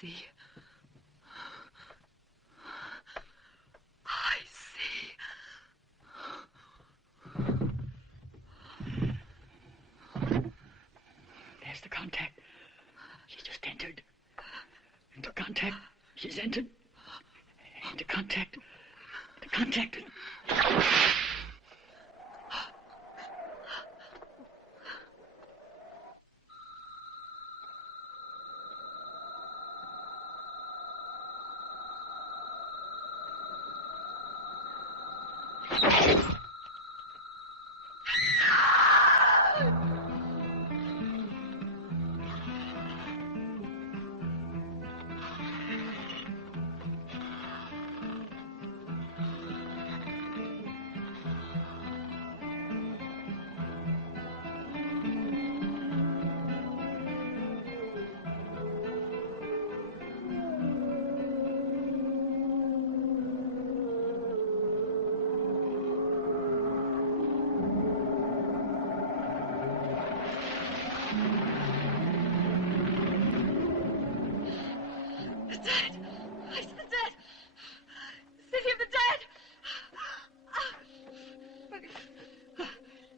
see. I see. There's the contact. She just entered. Into contact. She's entered. Into contact. The contact.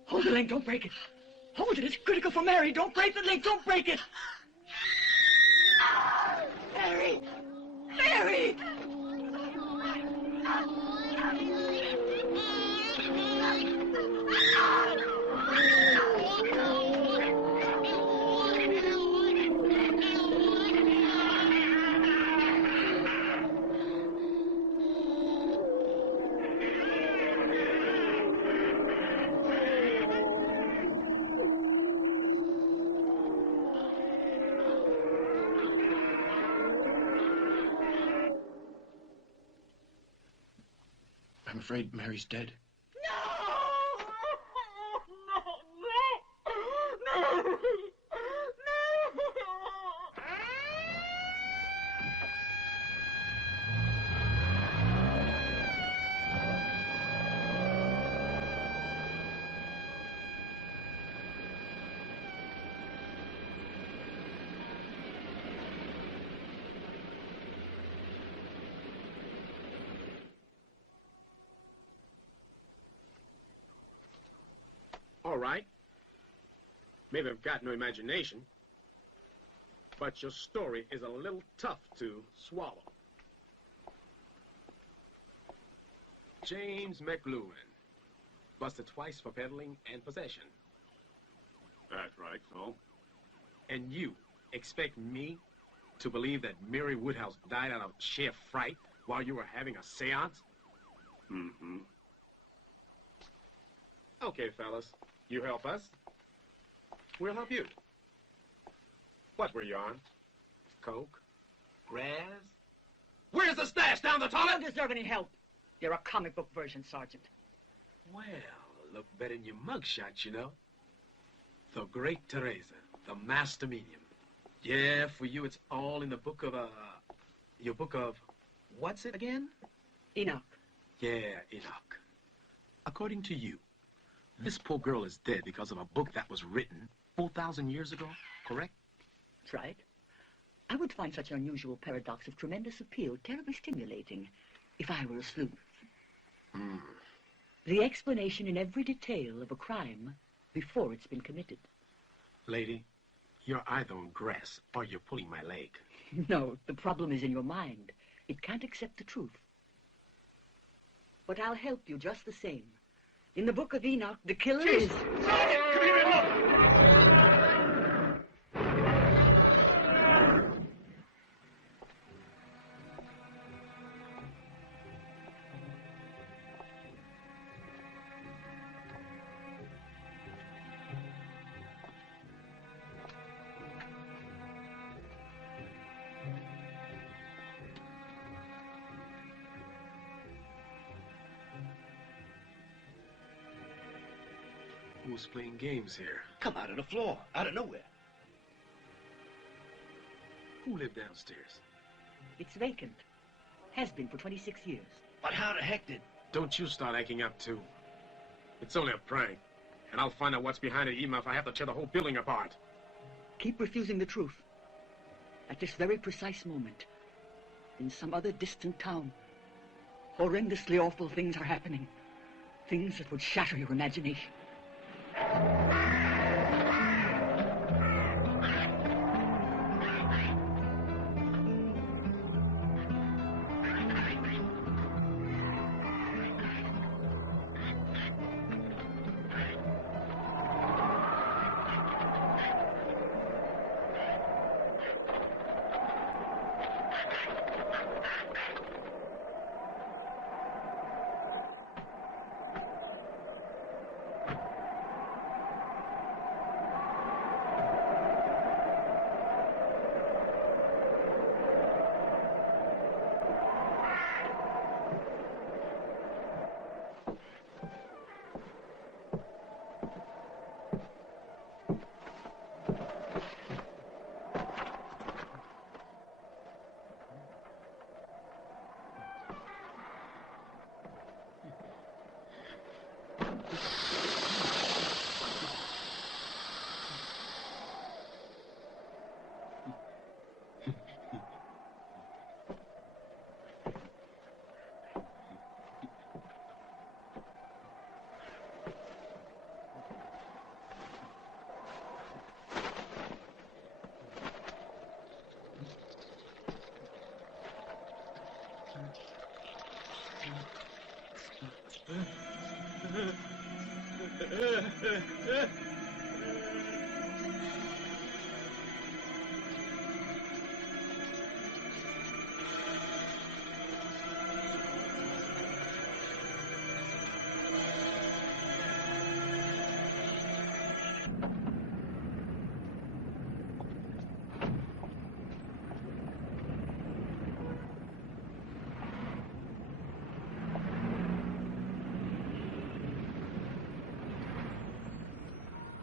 Hold the link, don't break it. Hold it, it's critical for Mary. Don't break the link, don't break it. Mary! Mary! I'm afraid Mary's dead. No! No! No! No! All right. Maybe I've got no imagination, but your story is a little tough to swallow. James McLuhan. Busted twice for peddling and possession. That's right, so? And you expect me to believe that Mary Woodhouse died out of sheer fright while you were having a seance? Mm-hmm. Okay, fellas. You help us. We'll help you. What were you on? Coke? Raz? Where's the stash? Down the You toilet? don't deserve any help. You're a comic book version, Sergeant. Well, look better in your mugshot, you know. The great Teresa, the master medium. Yeah, for you it's all in the book of, your book of, what's it again? Enoch. Yeah, Enoch. According to you, this poor girl is dead because of a book that was written 4,000 years ago, correct? That's right. I would find such an unusual paradox of tremendous appeal terribly stimulating if I were a sleuth. Hmm. The explanation in every detail of a crime before it's been committed. Lady, you're either on grass or you're pulling my leg. No, the problem is in your mind. It can't accept the truth. But I'll help you just the same. In the book of Enoch, the killer is... Sergeant, come here and look! Who's playing games here? Come out of the floor, out of nowhere. Who lived downstairs? It's vacant. Has been for 26 years. But how the heck did... Don't you start acting up, too. It's only a prank. And I'll find out what's behind it even if I have to tear the whole building apart. Keep refusing the truth. At this very precise moment, in some other distant town, horrendously awful things are happening. Things that would shatter your imagination.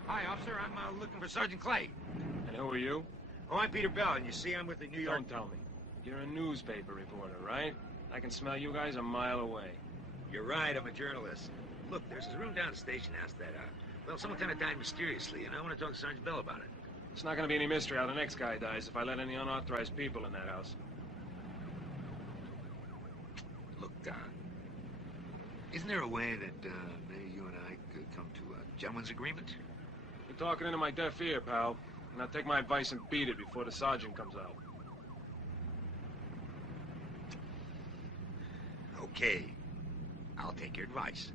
Hi, officer. I'm looking for Sergeant Clay. And who are you? Oh, I'm Peter Bell, and you see, I'm with the New York... Don't tell me. You're a newspaper reporter, right? I can smell you guys a mile away. You're right, I'm a journalist. Look, there's a room down at the station house that, well, someone kind of died mysteriously, and I want to talk to Sergeant Bell about it. It's not going to be any mystery how the next guy dies if I let any unauthorized people in that house. Look, isn't there a way that, maybe you and I could come to a gentleman's agreement? You're talking into my deaf ear, pal. Now take my advice and beat it before the sergeant comes out. Okay. I'll take your advice.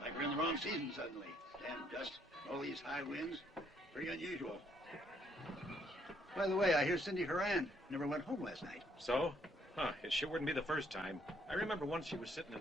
Like we're in the wrong season suddenly. Damn dust, all these high winds. Pretty unusual. By the way, I hear Cindy Horan never went home last night. So? Huh, it sure wouldn't be the first time. I remember once she was sitting in...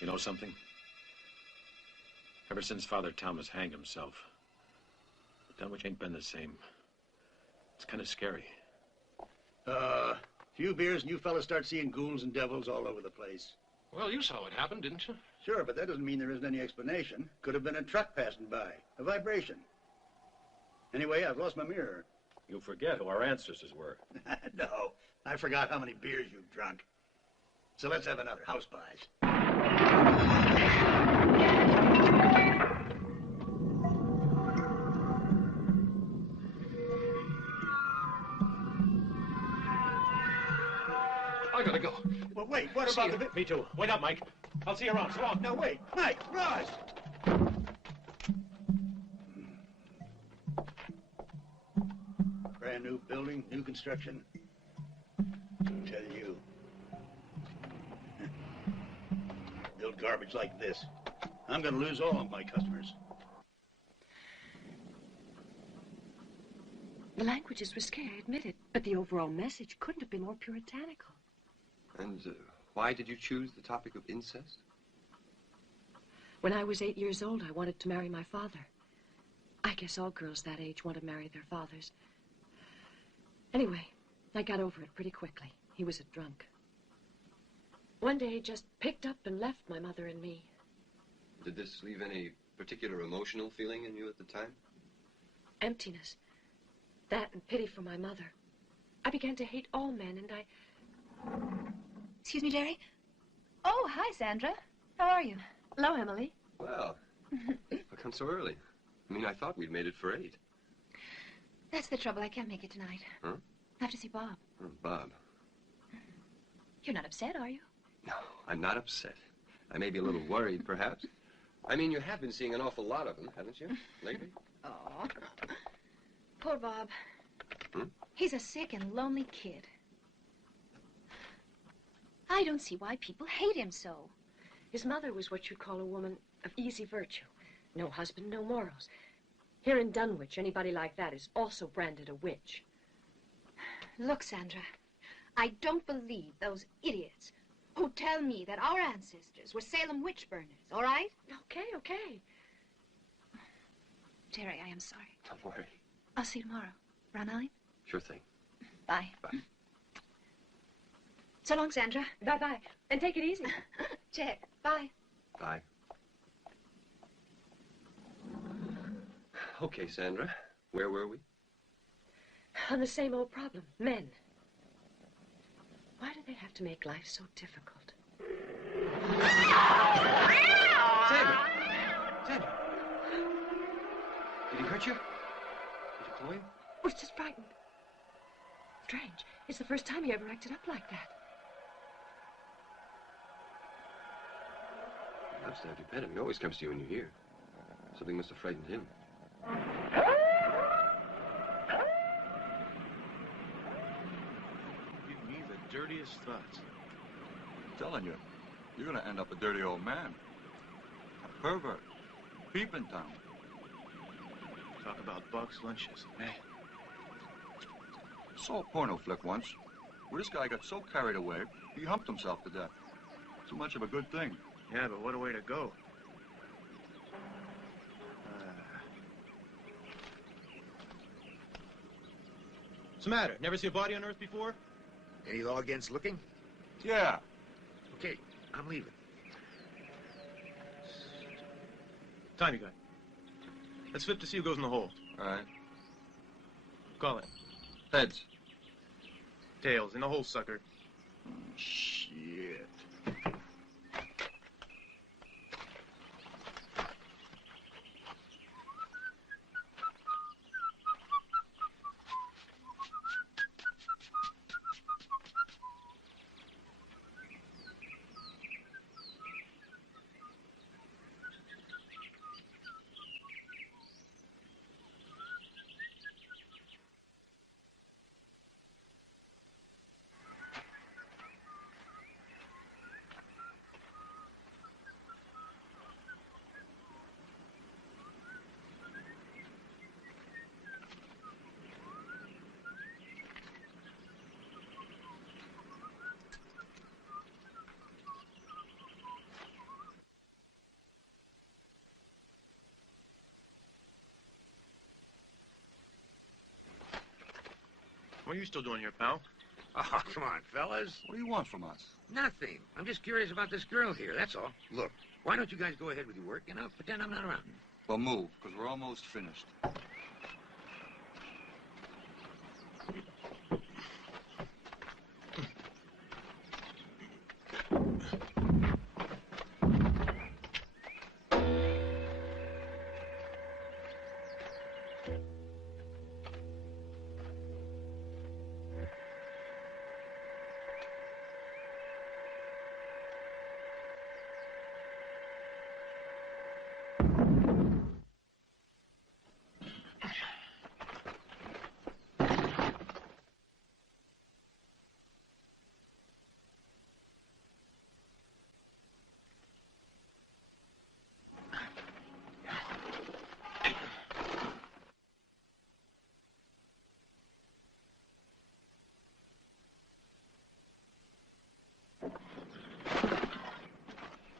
You know something? Ever since Father Thomas hanged himself, Dunwich ain't been the same. It's kind of scary. Few beers and you fellas start seeing ghouls and devils all over the place. Well, you saw what happened, didn't you? Sure, but that doesn't mean there isn't any explanation. Could have been a truck passing by, a vibration. Anyway, I've lost my mirror. You forget who our ancestors were. No, I forgot how many beers you've drunk. So let's have another. House pies. I gotta go. Well, wait, what See about ya. the... Me too. Wait up, Mike. I'll see you around. So long. No, wait, Mike, Ross! Brand new building, new construction. I'll tell you. Build garbage like this. I'm gonna lose all of my customers. The languages were scary, I admit it, but the overall message couldn't have been more puritanical. And why did you choose the topic of incest? When I was 8 years old, I wanted to marry my father. I guess all girls that age want to marry their fathers. Anyway, I got over it pretty quickly. He was a drunk. One day, he just picked up and left my mother and me. Did this leave any particular emotional feeling in you at the time? Emptiness. That and pity for my mother. I began to hate all men, and I... Excuse me, Jerry? Oh, hi, Sandra. How are you? Hello, Emily. Well, how come so early? I mean, I thought we'd made it for 8. That's the trouble. I can't make it tonight. Huh? I have to see Bob. Oh, Bob. You're not upset, are you? No, I'm not upset. I may be a little worried, perhaps. I mean, you have been seeing an awful lot of them, haven't you, lately? Oh. Poor Bob. Hmm? He's a sick and lonely kid. I don't see why people hate him so. His mother was what you'd call a woman of easy virtue. No husband, no morals. Here in Dunwich, anybody like that is also branded a witch. Look, Sandra, I don't believe those idiots who tell me that our ancestors were Salem witch burners, all right? Okay. Jerry, I am sorry. Don't worry. I'll see you tomorrow. Brown Alley? Sure thing. Bye. Bye. So long, Sandra. Bye-bye. And take it easy. Check. Bye. Bye. Okay, Sandra. Where were we? On the same old problem, men. Why do they have to make life so difficult? Sandra! Sandra! Did he hurt you? Did you claw him? I was just frightened. Strange. It's the first time he ever acted up like that. He loves to have you pet him. He always comes to you when you're here. Something must have frightened him. Give me the dirtiest thoughts. I'm telling you, you're gonna end up a dirty old man. A pervert. Peeping Tom. Talk about Buck's lunches, man. Saw a porno flick once, where this guy got so carried away, he humped himself to death. Too much of a good thing. Yeah, but what a way to go. What's the matter? Never see a body on Earth before? Any law against looking? Yeah. Okay, I'm leaving. Time you got. Let's flip to see who goes in the hole. All right. Call it. Heads. Tails, in the hole, sucker. Shit. What are you still doing here, pal? Oh, come on, fellas. What do you want from us? Nothing. I'm just curious about this girl here, that's all. Look, why don't you guys go ahead with your work and I'll pretend I'm not around. Well, move, because we're almost finished.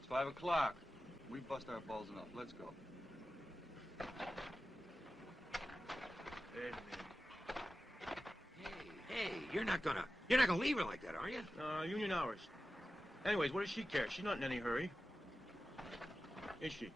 It's 5 o'clock. We bust our balls enough. Let's go. Hey, man. Hey, you're not gonna leave her like that, are you? Union hours. Anyways, what does she care? She's not in any hurry. Is she?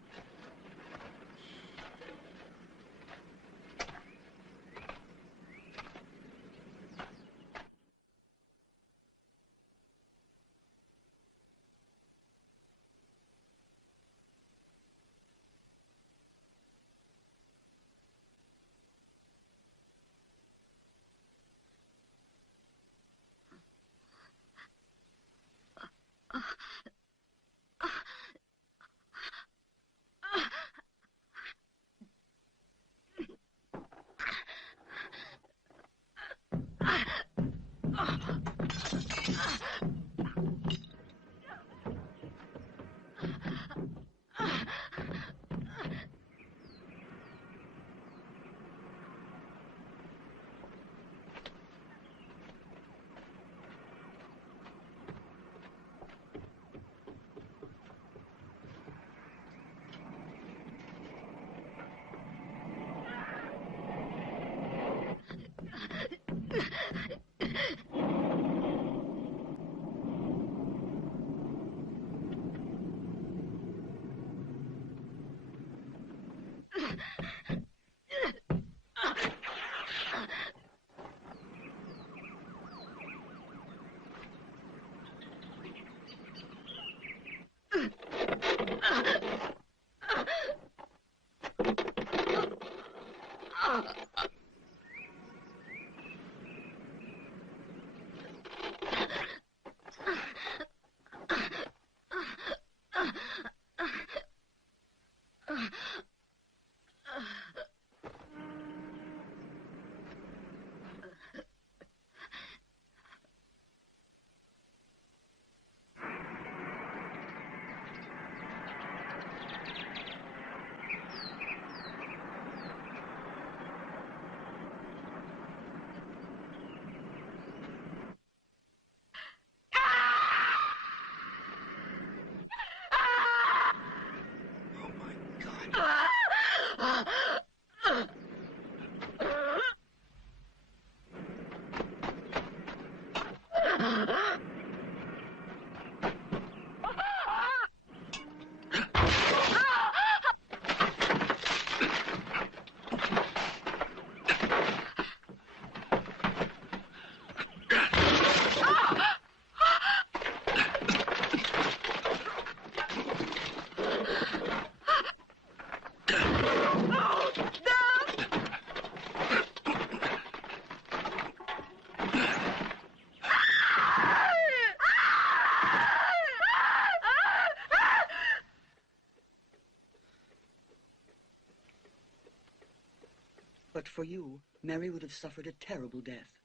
But for you, Mary would have suffered a terrible death.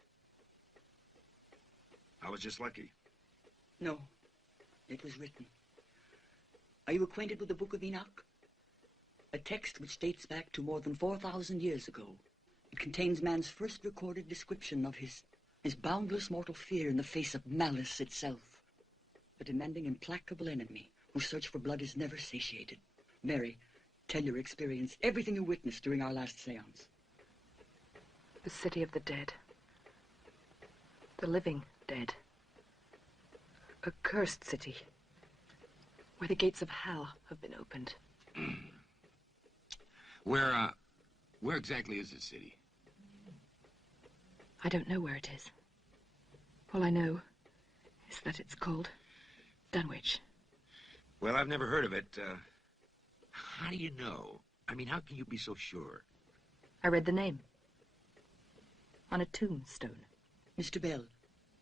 I was just lucky. No, it was written. Are you acquainted with the Book of Enoch? A text which dates back to more than 4,000 years ago. It contains man's first recorded description of his boundless mortal fear in the face of malice itself. A demanding, implacable enemy whose search for blood is never satiated. Mary, tell your experience, everything you witnessed during our last seance. The city of the dead. The living dead. A cursed city. Where the gates of hell have been opened. Where exactly is this city? I don't know where it is. All I know is that it's called Dunwich. Well, I've never heard of it. How do you know? I mean, how can you be so sure? I read the name. On a tombstone. Mr. Bell,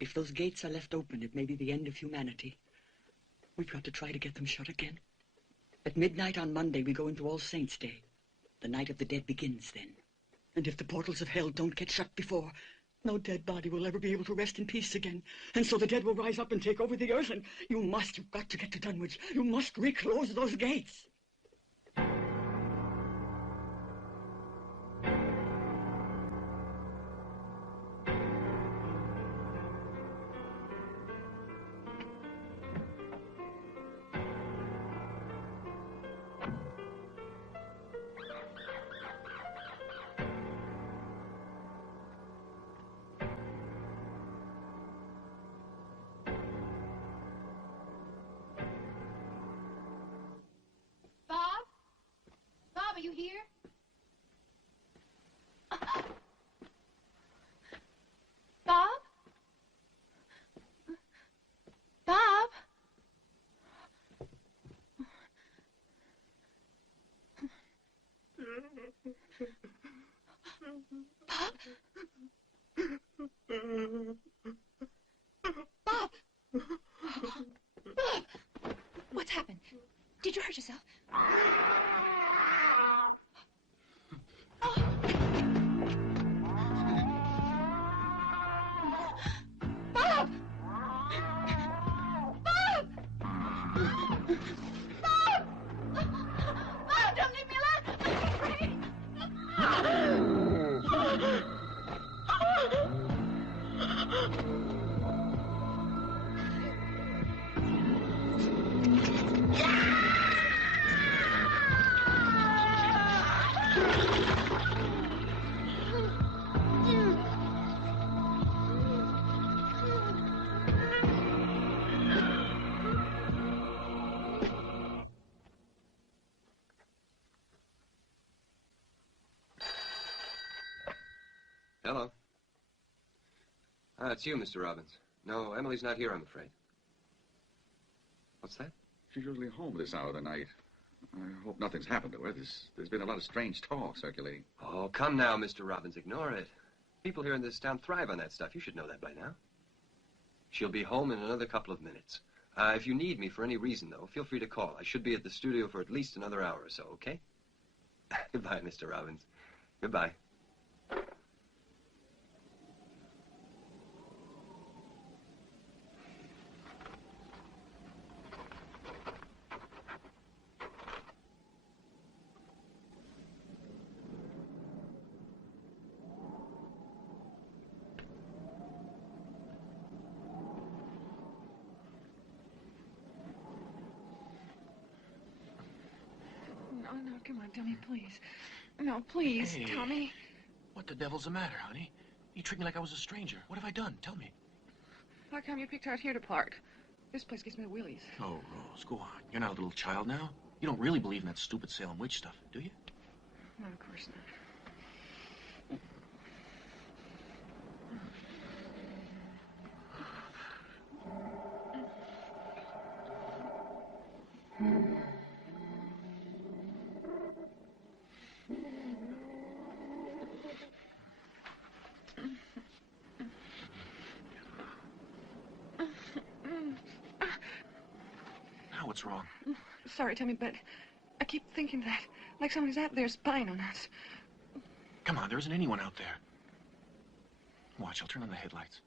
if those gates are left open, it may be the end of humanity. We've got to try to get them shut again. At midnight on Monday, we go into All Saints' Day. The night of the dead begins then. And if the portals of hell don't get shut before, no dead body will ever be able to rest in peace again. And so the dead will rise up and take over the earth, and you've got to get to Dunwich. You must reclose those gates. Are you here? Bob? Bob? Bob? Bob! Bob! What's happened? Did you hurt yourself? Bob! Bob! Bob! Bob, don't leave me alone! I'm afraid! Hello. Ah, it's you, Mr. Robbins. No, Emily's not here, I'm afraid. What's that? She's usually home this hour of the night. I hope nothing's happened to her. There's been a lot of strange talk circulating. Oh, come now, Mr. Robbins. Ignore it. People here in this town thrive on that stuff. You should know that by now. She'll be home in another couple of minutes. If you need me for any reason, though, feel free to call. I should be at the studio for at least another hour or so, okay? Goodbye, Mr. Robbins. Goodbye. No, come on, Tommy, please. No, please, Hey. Tommy. What the devil's the matter, honey? You treat me like I was a stranger. What have I done? Tell me. How come you picked out here to park? This place gives me the willies. Oh, Rose, go on. You're not a little child now. You don't really believe in that stupid Salem witch stuff, do you? No, of course not. Now what's wrong? Sorry, Tommy, but I keep thinking that, like someone's out there spying on us. Come on, there isn't anyone out there. Watch, I'll turn on the headlights.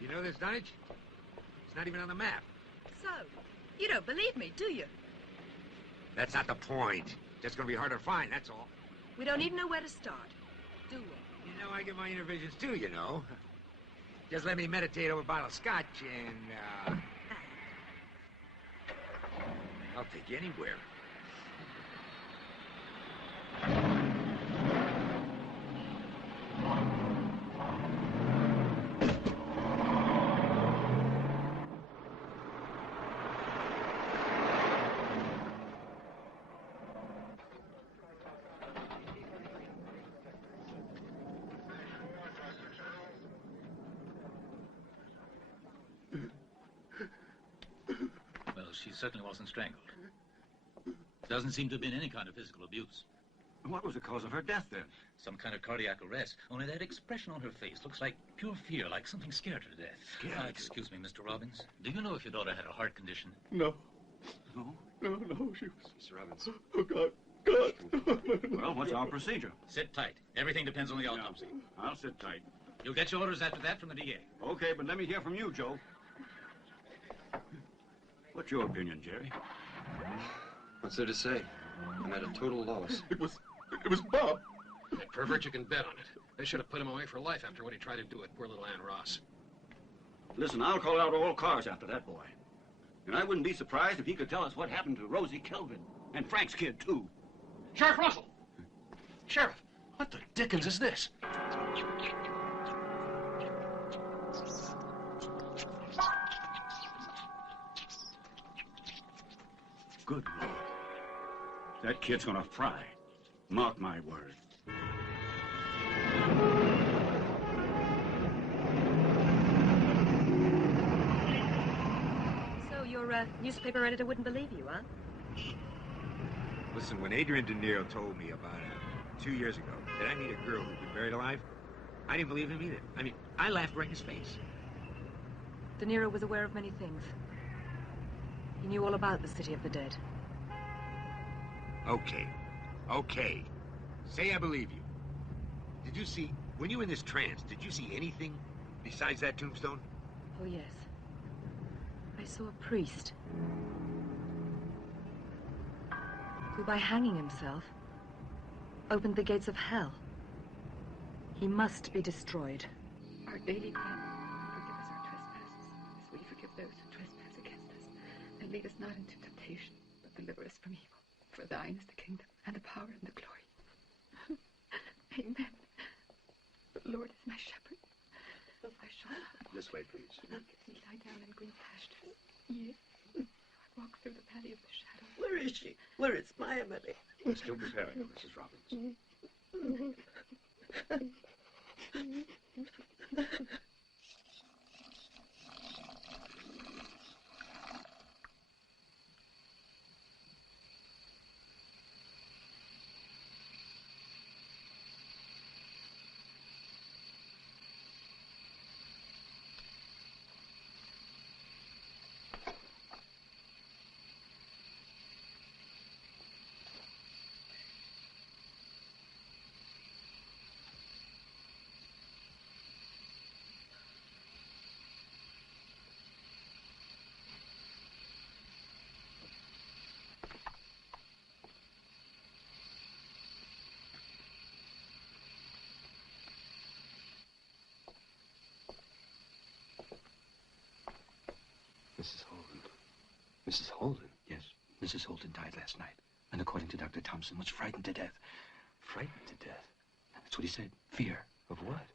You know this dunnage? It's not even on the map. So, you don't believe me, do you? That's not the point. Just gonna be hard to find, that's all. We don't even know where to start, do we? You know, I get my inner visions too, you know. Just let me meditate over a bottle of scotch and, I'll take you anywhere. Well, she certainly wasn't strangled. Doesn't seem to have been any kind of physical abuse. What was the cause of her death, then? Some kind of cardiac arrest. Only that expression on her face looks like pure fear, like something scared her to death. Scared? Excuse me, Mr. Robbins. Do you know if your daughter had a heart condition? No. No? No, she was... Mr. Robbins. Oh, God. Well, what's our procedure? Sit tight. Everything depends on the autopsy. I'll sit tight. You'll get your orders after that from the DA. Okay, but let me hear from you, Joe. What's your opinion, Jerry? What's there to say? I'm at a total loss. It was Bob. That pervert, you can bet on it. They should have put him away for life after what he tried to do with poor little Ann Ross. Listen, I'll call out all cars after that boy. And I wouldn't be surprised if he could tell us what happened to Rosie Kelvin. And Frank's kid, too. Sheriff Russell! Sheriff, what the dickens is this? Good Lord. That kid's gonna fry. Mark my word. So your newspaper editor wouldn't believe you, huh? Listen, when Adrian De Niro told me about 2 years ago that I meet a girl who'd been buried alive, I didn't believe him either. I mean, I laughed right in his face. De Niro was aware of many things. He knew all about the City of the Dead. Okay. Say I believe you. Did you see, when you were in this trance, did you see anything besides that tombstone? Oh, yes. I saw a priest who, by hanging himself, opened the gates of hell. He must be destroyed. Our daily bread, forgive us our trespasses, as we forgive those who trespass against us. And lead us not into temptation, but deliver us from evil. For thine is the kingdom, and the power, and the glory. Amen. The Lord is my shepherd. I shall not want. This way, please. He maketh me lie down in green pastures. Yea, I walk through the valley of the shadow. Where is she? Where is my Emily? We're still preparing her, Mrs. Robbins. Mrs. Holden. Mrs. Holden? Yes, Mrs. Holden died last night. And according to Dr. Thompson, was frightened to death. Frightened to death? That's what he said. Fear. Of what?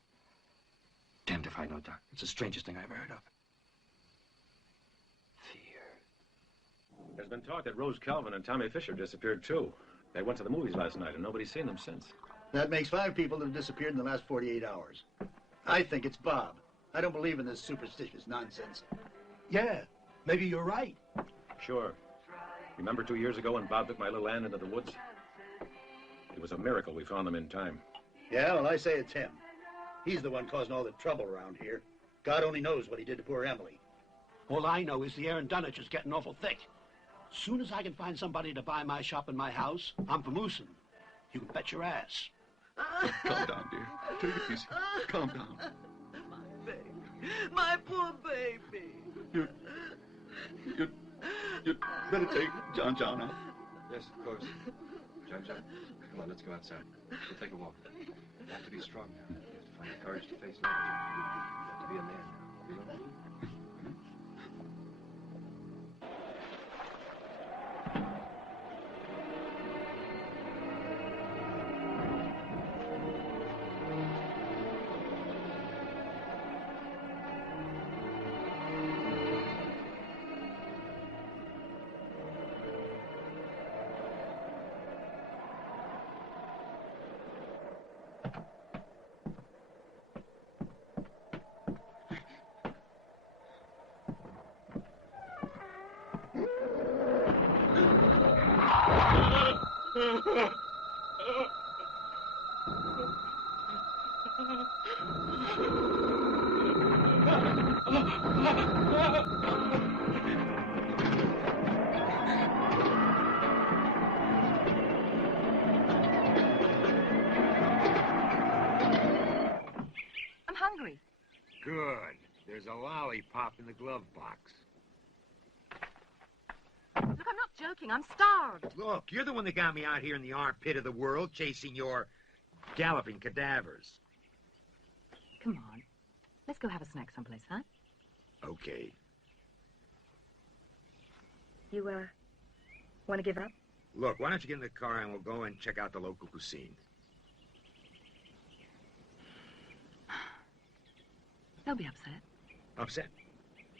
Damned if I know, Doc. It's the strangest thing I ever heard of. There's been talk that Rose Calvin and Tommy Fisher disappeared, too. They went to the movies last night, and nobody's seen them since. That makes 5 people that have disappeared in the last 48 hours. I think it's Bob. I don't believe in this superstitious nonsense. Yeah, maybe you're right. Sure. Remember 2 years ago when Bob took my little Ann into the woods? It was a miracle we found them in time. Yeah, well, I say it's him. He's the one causing all the trouble around here. God only knows what he did to poor Emily. All I know is the air in Dunwich is getting awful thick. Soon as I can find somebody to buy my shop and my house, I'm for moosing. You can bet your ass. Calm down, dear. Take it easy. Calm down. My baby. My poor baby. You'd better take John out. Yes, of course. John, come on, let's go outside. We'll take a walk. You have to be strong now. You have to find the courage to face life. You have to be a man now. You know? I'm hungry. Good. There's a lollipop in the glove box. Look, I'm not joking. I'm starved. Look, you're the one that got me out here in the armpit of the world, chasing your galloping cadavers. Come on. Let's go have a snack someplace, huh? Okay. You, want to give up? Look, why don't you get in the car and we'll go and check out the local cuisine. They'll be upset. Upset?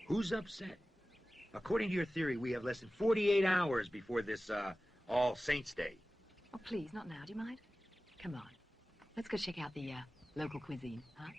Who's upset? According to your theory, we have less than 48 hours before this, All Saints' Day. Oh, please, not now. Do you mind? Come on. Let's go check out the, local cuisine, huh?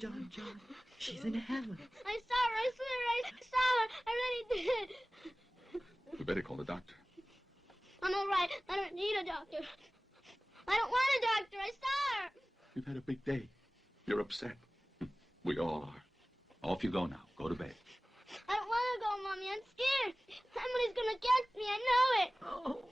John. She's in heaven. I saw her. I swear I saw her. I really did. We better call the doctor. I'm all right. I don't need a doctor. I don't want a doctor. I saw her. You've had a big day. You're upset. We all are. Off you go now. Go to bed. I don't want to go, Mommy. I'm scared. Somebody's going to get me. I know it. Oh.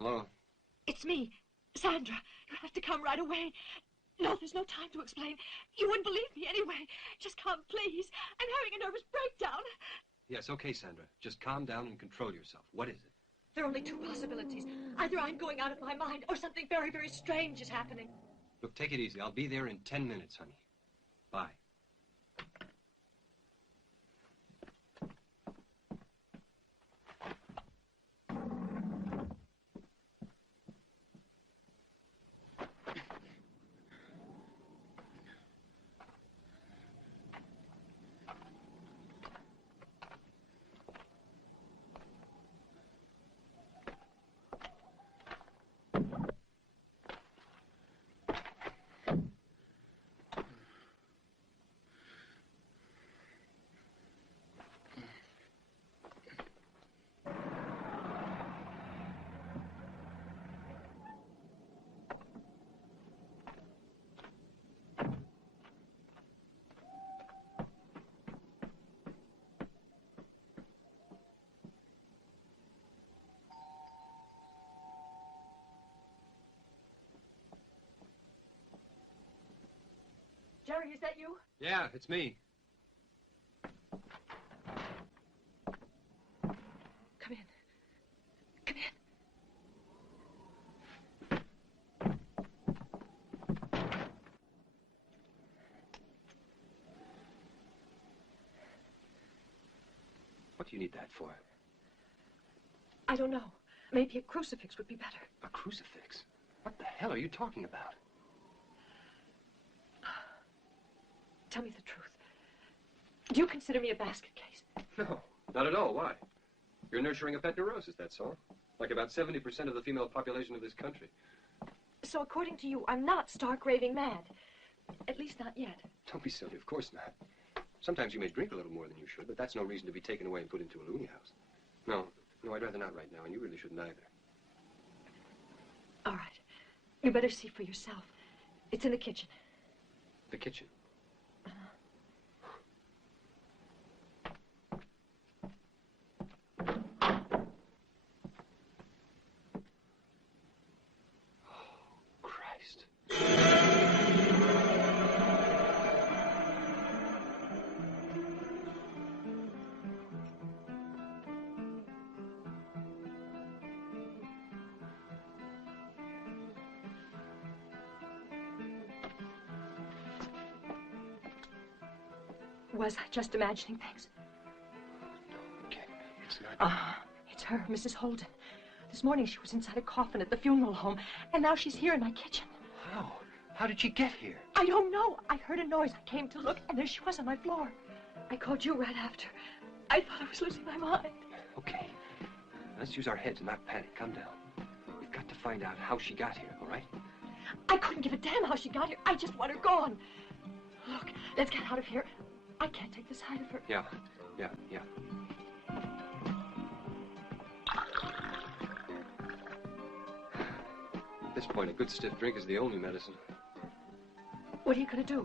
Hello? It's me, Sandra. You have to come right away. No, there's no time to explain. You wouldn't believe me anyway. Just come, please. I'm having a nervous breakdown. Yes, okay, Sandra. Just calm down and control yourself. What is it? There are only two possibilities. Either I'm going out of my mind or something very, very strange is happening. Look, take it easy. I'll be there in 10 minutes, honey. Bye. Jerry, is that you? Yeah, it's me. Come in. Come in. What do you need that for? I don't know. Maybe a crucifix would be better. A crucifix? What the hell are you talking about? Tell me the truth. Do you consider me a basket case? No, not at all. Why? You're nurturing a pet neurosis, that's all. Like about 70% of the female population of this country. So according to you, I'm not stark raving mad. At least not yet. Don't be silly, of course not. Sometimes you may drink a little more than you should, but that's no reason to be taken away and put into a loony house. No, I'd rather not right now, and you really shouldn't either. All right. You better see for yourself. It's in the kitchen. The kitchen? Was I just imagining things? Okay, it's not... It's her, Mrs. Holden. This morning she was inside a coffin at the funeral home, and now she's here in my kitchen. How? How did she get here? I don't know. I heard a noise. I came to look, and there she was on my floor. I called you right after. I thought I was losing my mind. Okay. Let's use our heads and not panic. Calm down. We've got to find out how she got here, all right? I couldn't give a damn how she got here. I just want her gone. Look, let's get out of here. I can't take the sight of her. Yeah. this point, a good stiff drink is the only medicine. What are you going to do?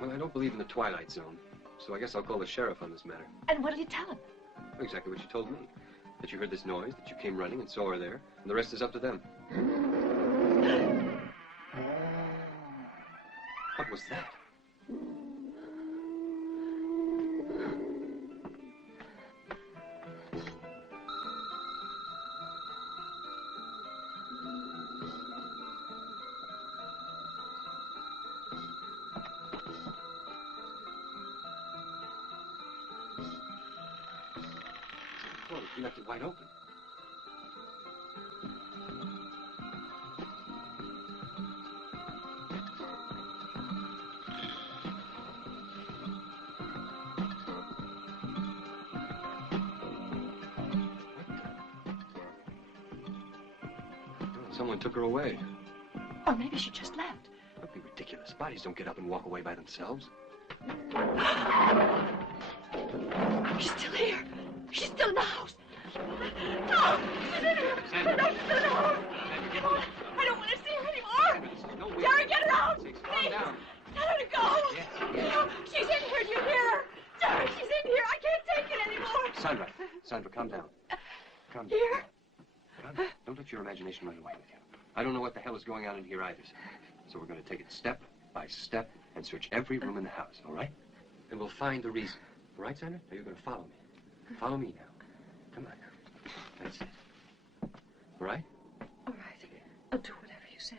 Well, I don't believe in the Twilight Zone, so I guess I'll call the sheriff on this matter. And what'll you tell him? Exactly what you told me. That you heard this noise, that you came running and saw her there, and the rest is up to them. What was that? Well, you left it wide open. Someone took her away. Or maybe she just left. That'd be ridiculous. Bodies don't get up and walk away by themselves. She's still here. She's still in the house. No! She's in here! No, she's in the house! I don't want to see her anymore! Jerry, get her out! Please! Tell her to go! She's in here, do you hear her? Jerry, she's in here! I can't take it anymore! Sandra, calm down. Calm down. Here? Calm down. Don't let your imagination run away with you. I don't know what the hell is going on in here either. So we're going to take it step by step and search every room in the house, all right? And we'll find the reason. All right, Sandra? Now you're going to follow me. Follow me now. Come on now. That's it. All right? All right. I'll do whatever you say.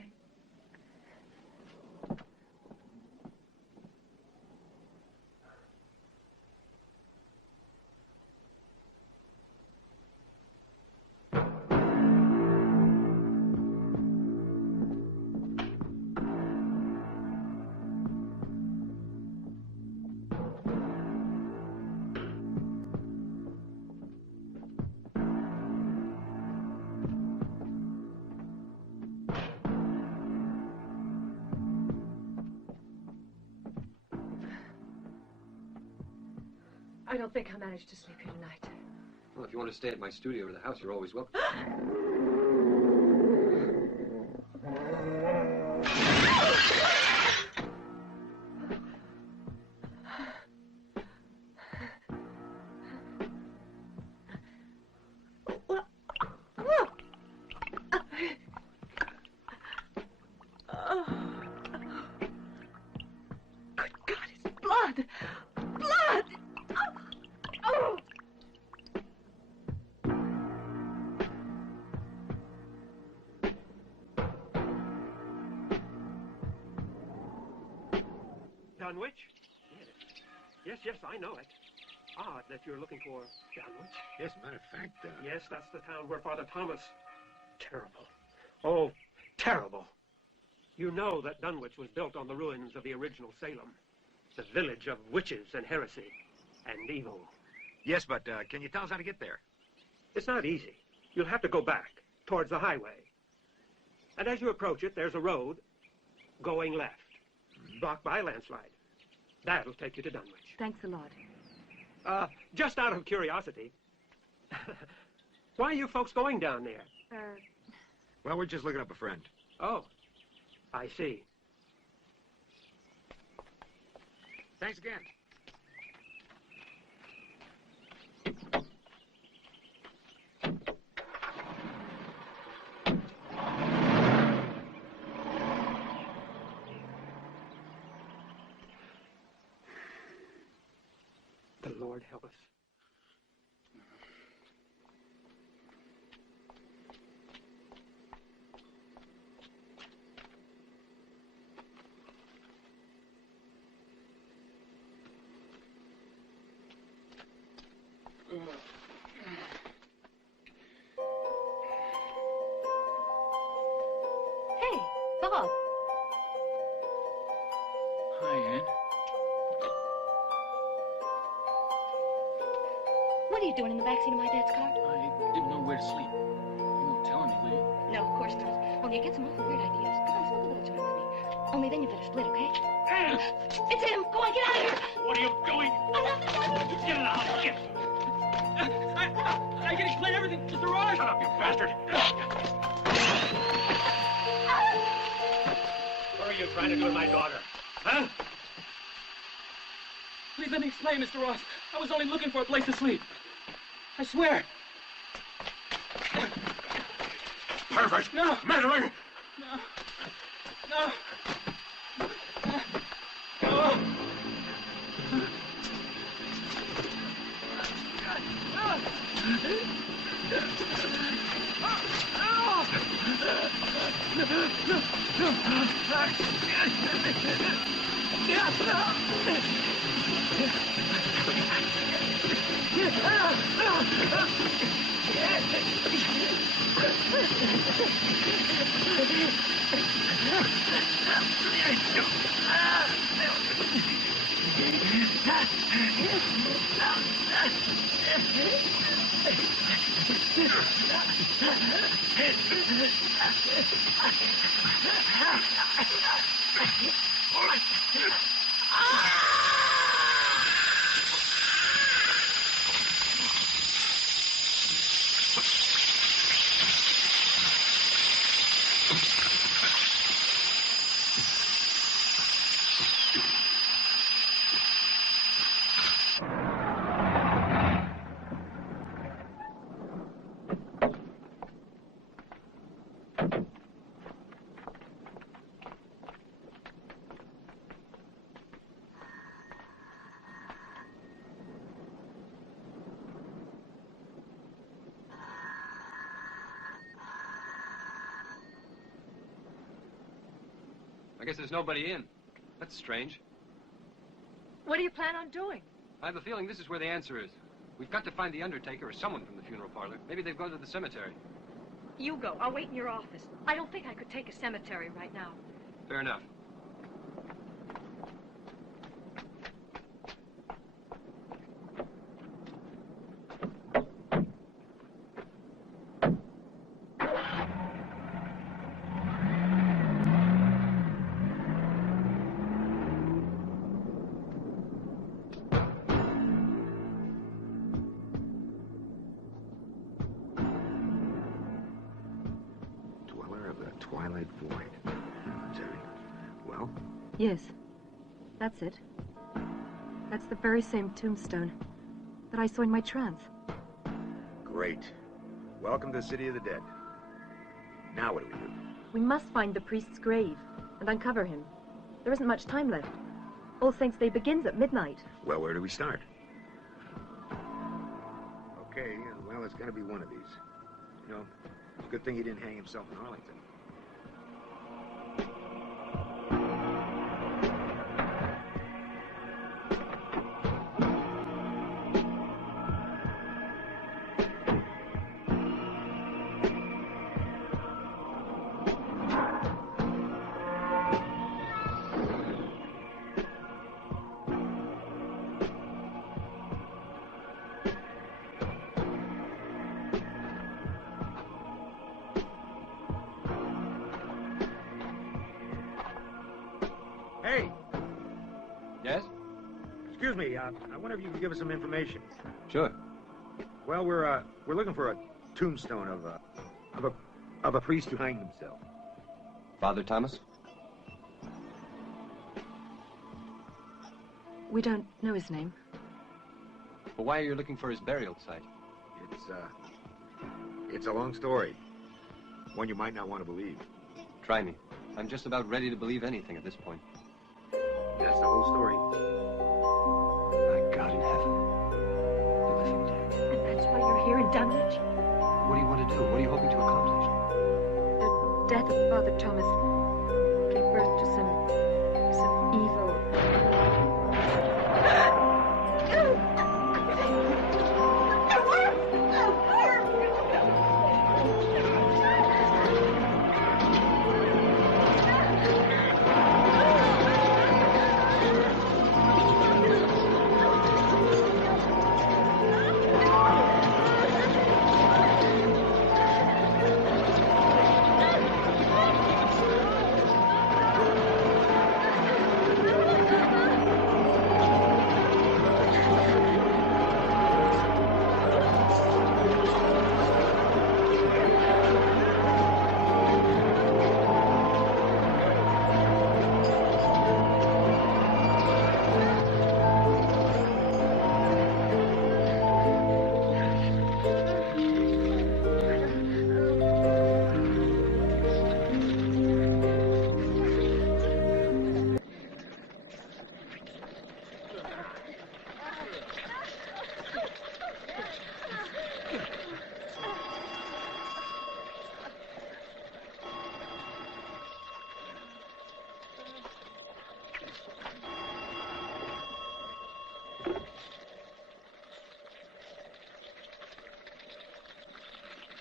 I don't think I'll manage to sleep here tonight. Well, if you want to stay at my studio or the house, you're always welcome. Good God, it's blood! Blood! Oh! Dunwich? Yes, I know it. Odd that you're looking for Dunwich. Yes, matter of fact, Yes, that's the town where Father Thomas... Terrible. Oh, terrible. You know that Dunwich was built on the ruins of the original Salem. The village of witches and heresy and evil. Yes, but can you tell us how to get there? It's not easy. You'll have to go back towards the highway. And as you approach it, there's a road going left, blocked by a landslide. That'll take you to Dunwich. Thanks a lot. Just out of curiosity, why are you folks going down there? Well, we're just looking up a friend. Oh, I see. Thanks again. The Lord help us. Hey, Bob. Hi, Ann. What are you doing in the backseat of my dad's car? I didn't know where to sleep. You won't tell me, will you? No, of course not. Only it gets some awful weird ideas. Come on, smoke a little joint with me. Only then you better split, okay? It's him! Go on, get out of here! What are you doing? I love the Dunwich! Get in the house, get! I can explain everything. Mr. Raj! Shut up, you bastard! trying to do with my daughter? Huh? Please let me explain, Mr. Ross. I was only looking for a place to sleep. I swear. Pervert! No! Meddler! No. No. No. I guess there's nobody in. That's strange. What do you plan on doing? I have a feeling this is where the answer is. We've got to find the undertaker or someone from the funeral parlor. Maybe they've gone to the cemetery. You go. I'll wait in your office. I don't think I could take a cemetery right now. Fair enough. Twilight Void. Terry. Well? Yes. That's it. That's the very same tombstone that I saw in my trance. Great. Welcome to the City of the Dead. Now what do we do? We must find the priest's grave and uncover him. There isn't much time left. All Saints' Day begins at midnight. Well, where do we start? Okay, well, it's got to be one of these. You know, it's a good thing he didn't hang himself in Arlington. Hey! Yes? Excuse me, I wonder if you could give us some information. Sure. Well, we're looking for a tombstone of a priest who hanged himself. Father Thomas? We don't know his name. Well, why are you looking for his burial site? It's a long story. One you might not want to believe. Try me. I'm just about ready to believe anything at this point. That's the whole story. My God in heaven. The living dead. And that's why you're here in Dunwich? What do you want to do? What are you hoping to accomplish? The death of Father Thomas gave birth to some evil.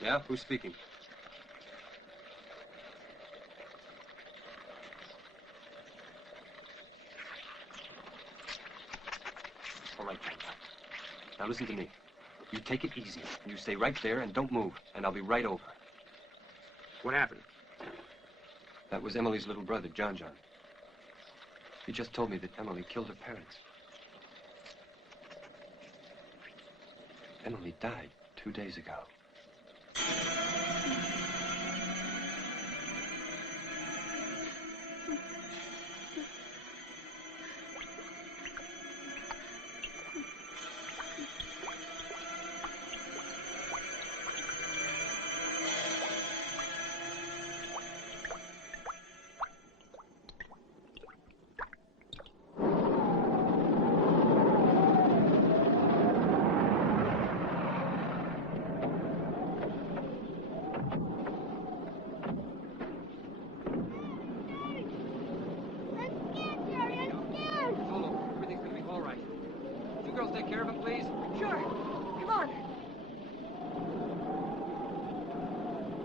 Yeah? Who's speaking? All right, Frank. Now listen to me. You take it easy. You stay right there and don't move, and I'll be right over. What happened? That was Emily's little brother, John. He just told me that Emily killed her parents. Emily died 2 days ago. Take care of him, please? Sure. Come on.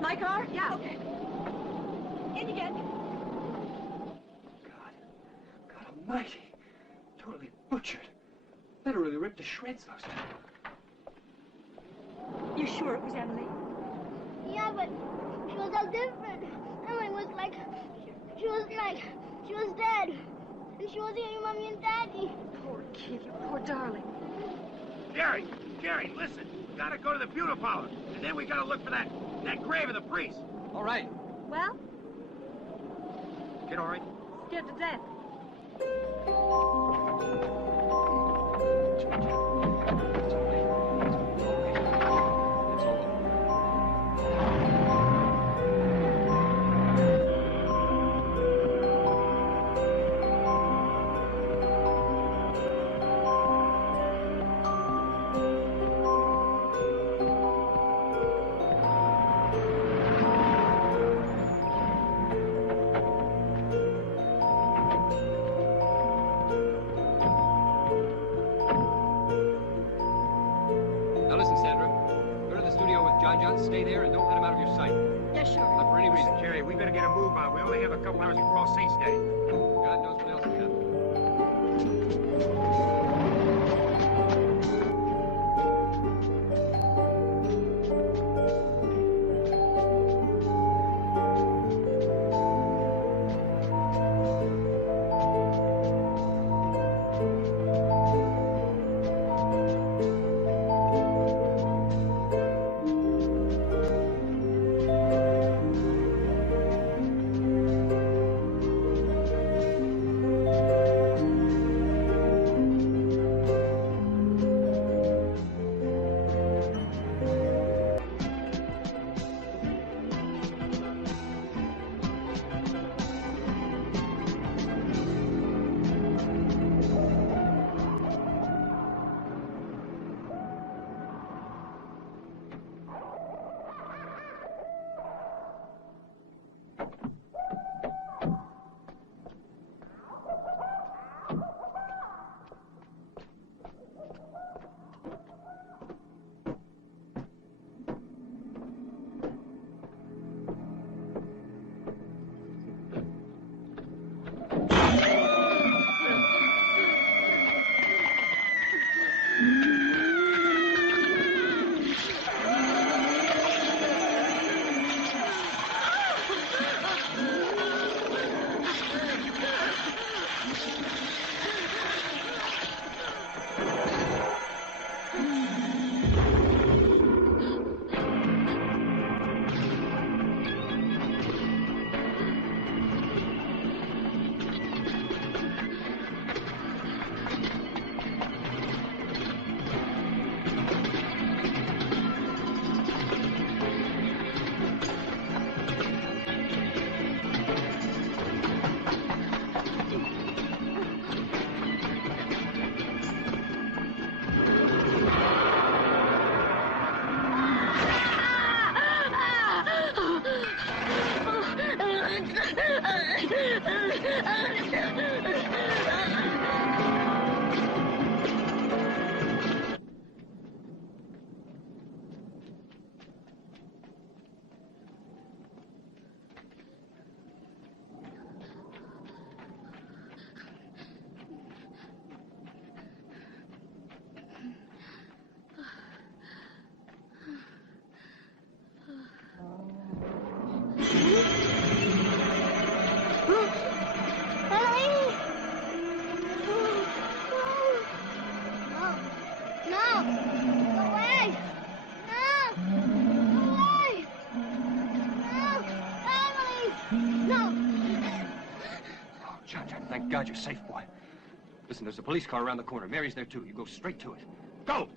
My car? Yeah. Okay. In again. God almighty. Totally butchered. Literally ripped to shreds those two. You sure it was Emily? Yeah, but she was all different. Emily was like, she was dead. And she wasn't your mommy and daddy. Poor kid, you poor darling. Jerry, listen. We gotta go to the funeral parlor. And then we gotta look for that grave of the priest. All right. Well, Kid all right? scared to death. Stay there and don't let him out of your sight. Yeah, sure. Not for any reason. Jerry, we better get a move on. We only have a couple hours before All Saints Day. God knows what else we have. Thank God you're safe, boy. Listen, there's a police car around the corner. Mary's there, too. You go straight to it. Go!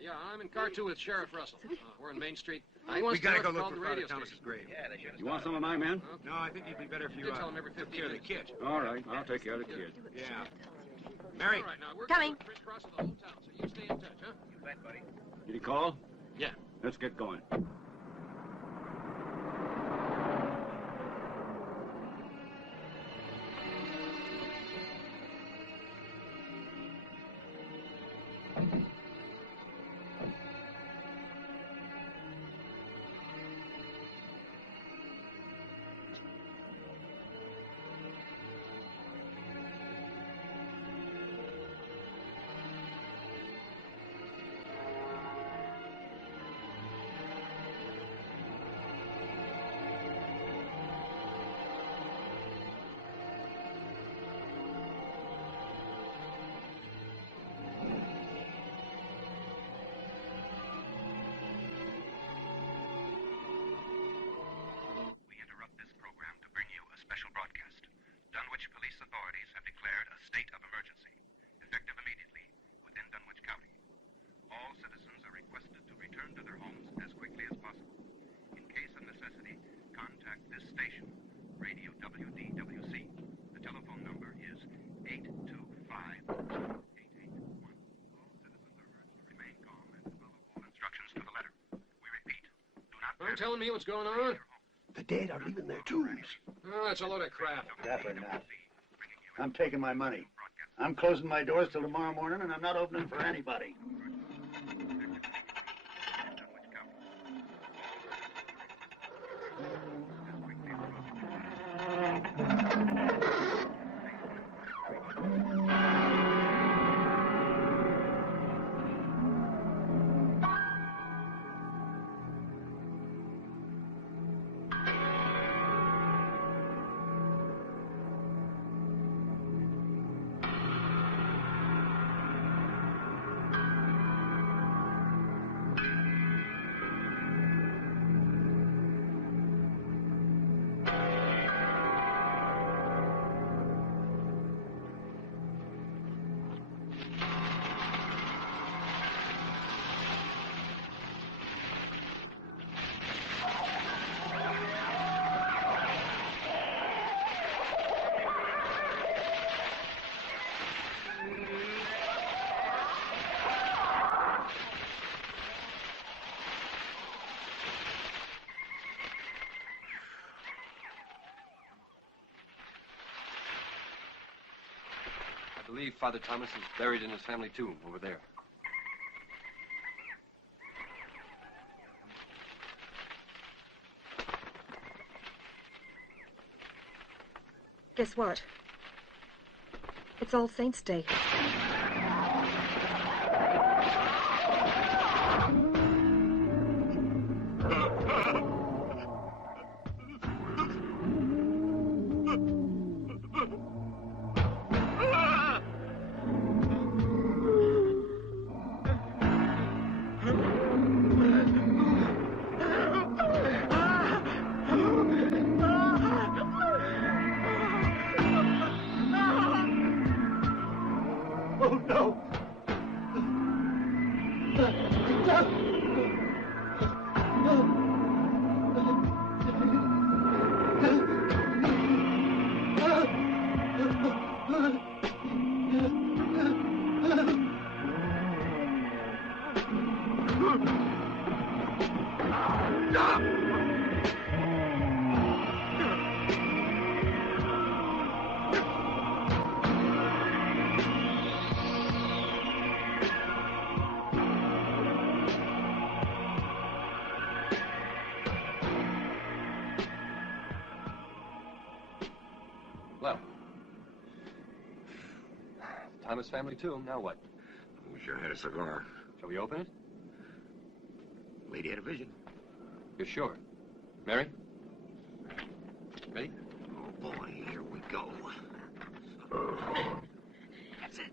Yeah, I'm in car 2 with Sheriff Russell. We're on Main Street. He wants We gotta to go call look the for Father radio Thomas's station. grave. Yeah, they should. You want some of my men? No, I think it'd be better if you You tell him every 15 took care of the minutes. kid. All right, I'll take care of the kid. Yeah. Mary. All right, now, we're Coming. going crisscross the whole town, so you stay in touch, huh? You bet, buddy. Did he call? Yeah. Let's get going. Special broadcast. Dunwich police authorities have declared a state of emergency, effective immediately within Dunwich County. All citizens are requested to return to their homes as quickly as possible. In case of necessity, contact this station, Radio WDWC. The telephone number is 825-881. All citizens are urged to remain calm and follow all instructions to the letter. We repeat, do not... Aren't telling me what's going on? The dead are leaving their tombs. Oh, that's a load of crap. Definitely not. I'm taking my money. I'm closing my doors till tomorrow morning, and I'm not opening for anybody. I believe Father Thomas is buried in his family tomb over there. Guess what? It's All Saints' Day. Oh, no. Thomas family, too. Now what? We sure had a cigar. Shall we open it? Lady had a vision. You're sure? Mary? Ready? Oh, boy, here we go. That's it.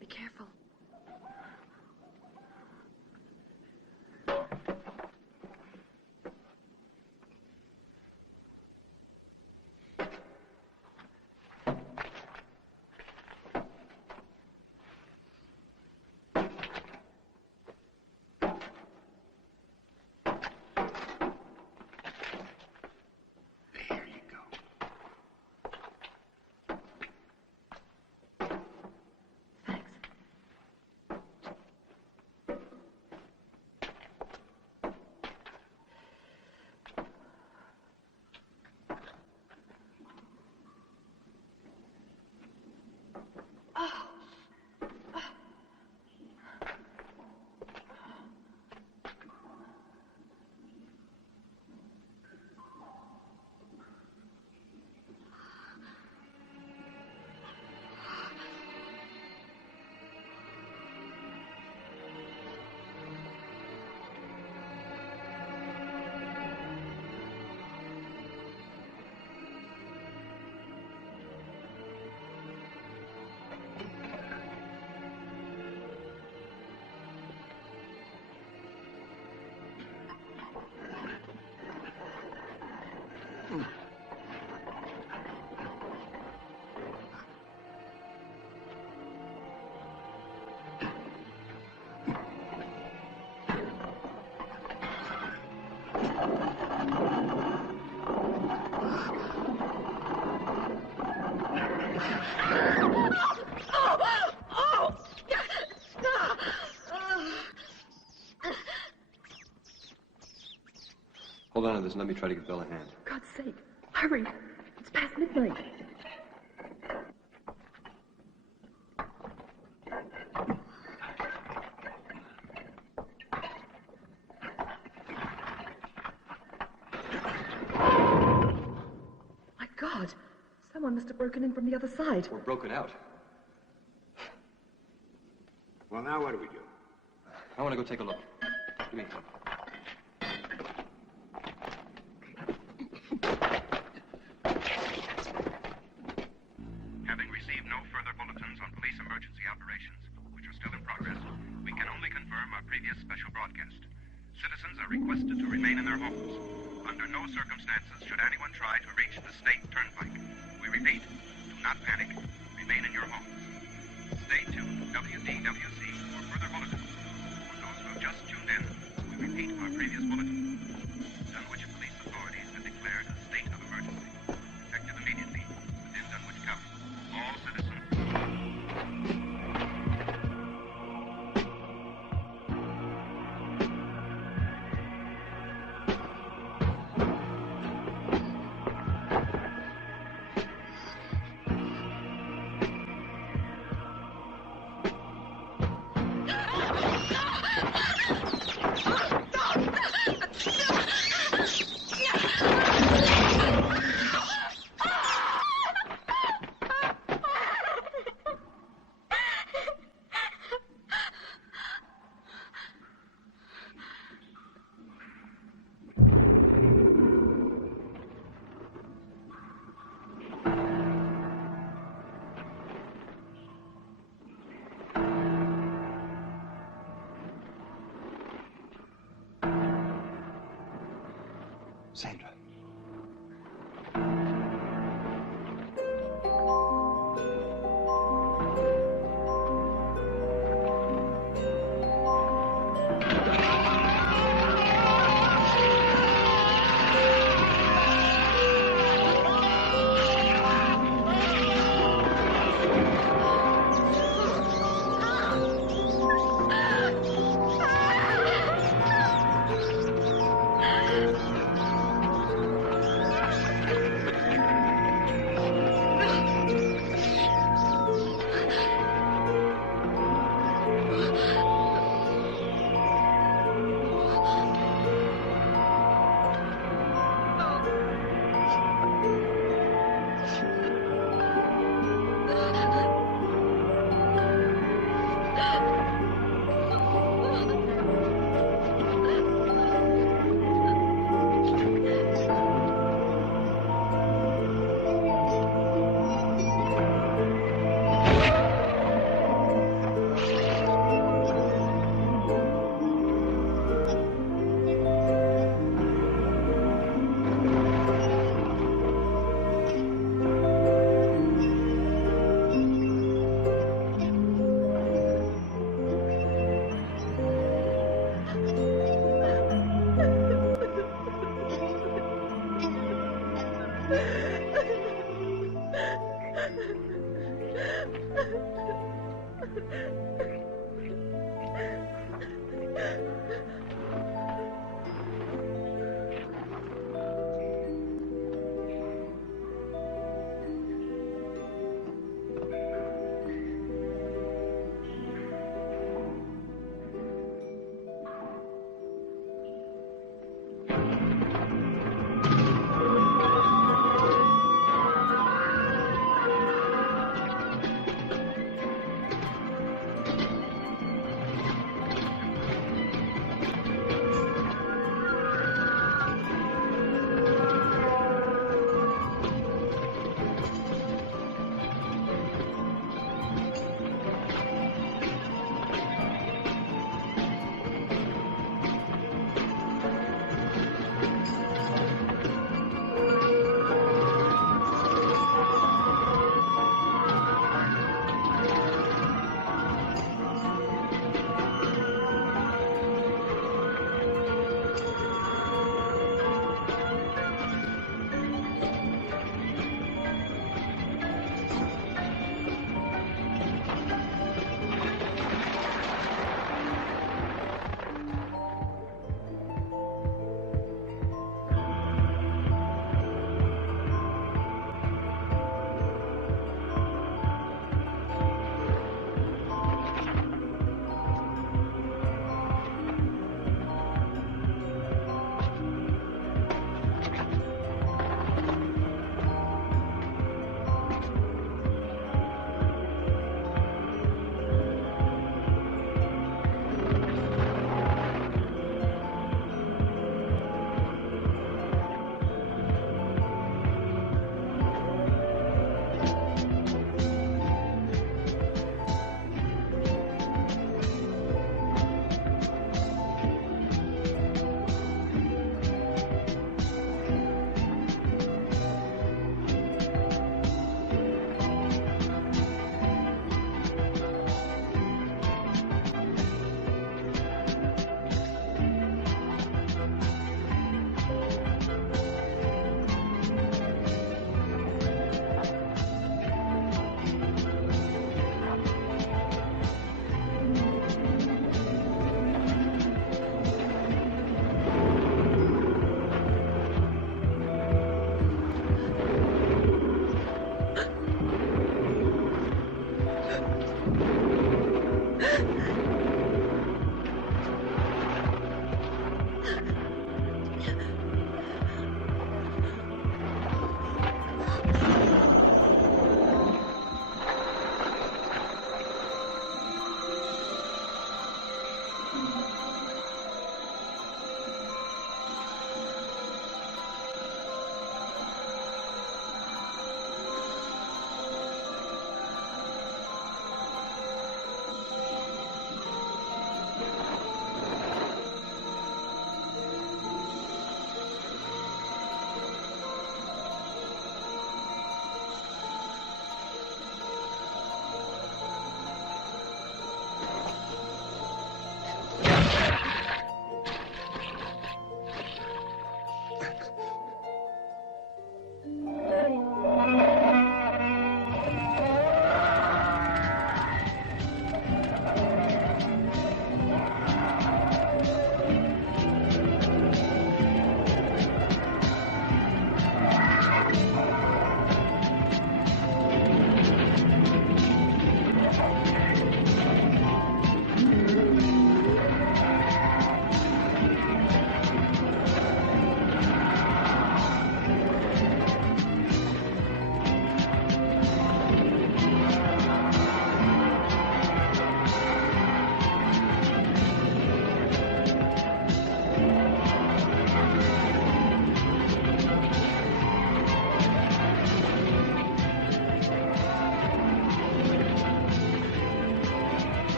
Be careful. Hold on to this and let me try to give Bill a hand. For God's sake, hurry. It's past midnight. My God, someone must have broken in from the other side. We're broken out. Well, now what do we do? I want to go take a look. Give me a hand. Having received no further bulletins on police emergency operations, which are still in progress, we can only confirm our previous special broadcast. Citizens are requested to remain in their homes. Under no circumstances should anyone try to reach the state turnpike. We repeat, do not panic. Remain in your homes. Stay tuned to WDWC for further bulletins. For those who have just tuned in, we repeat our previous bulletin. Dunwich police authorities have declared a state of emergency, effective immediately within Dunwich County. All citizens. Sandra.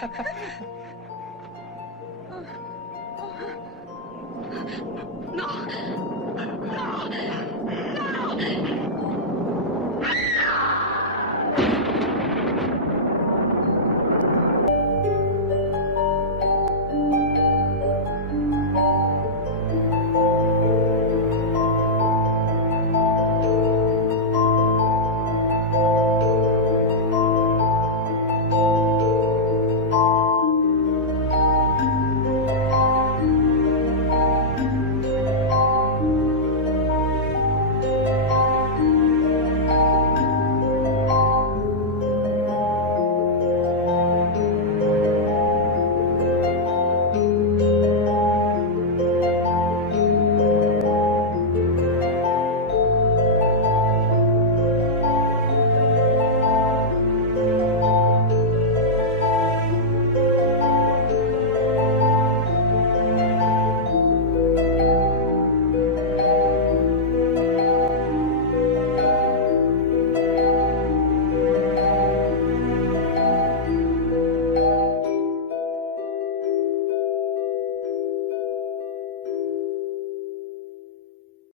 No! No!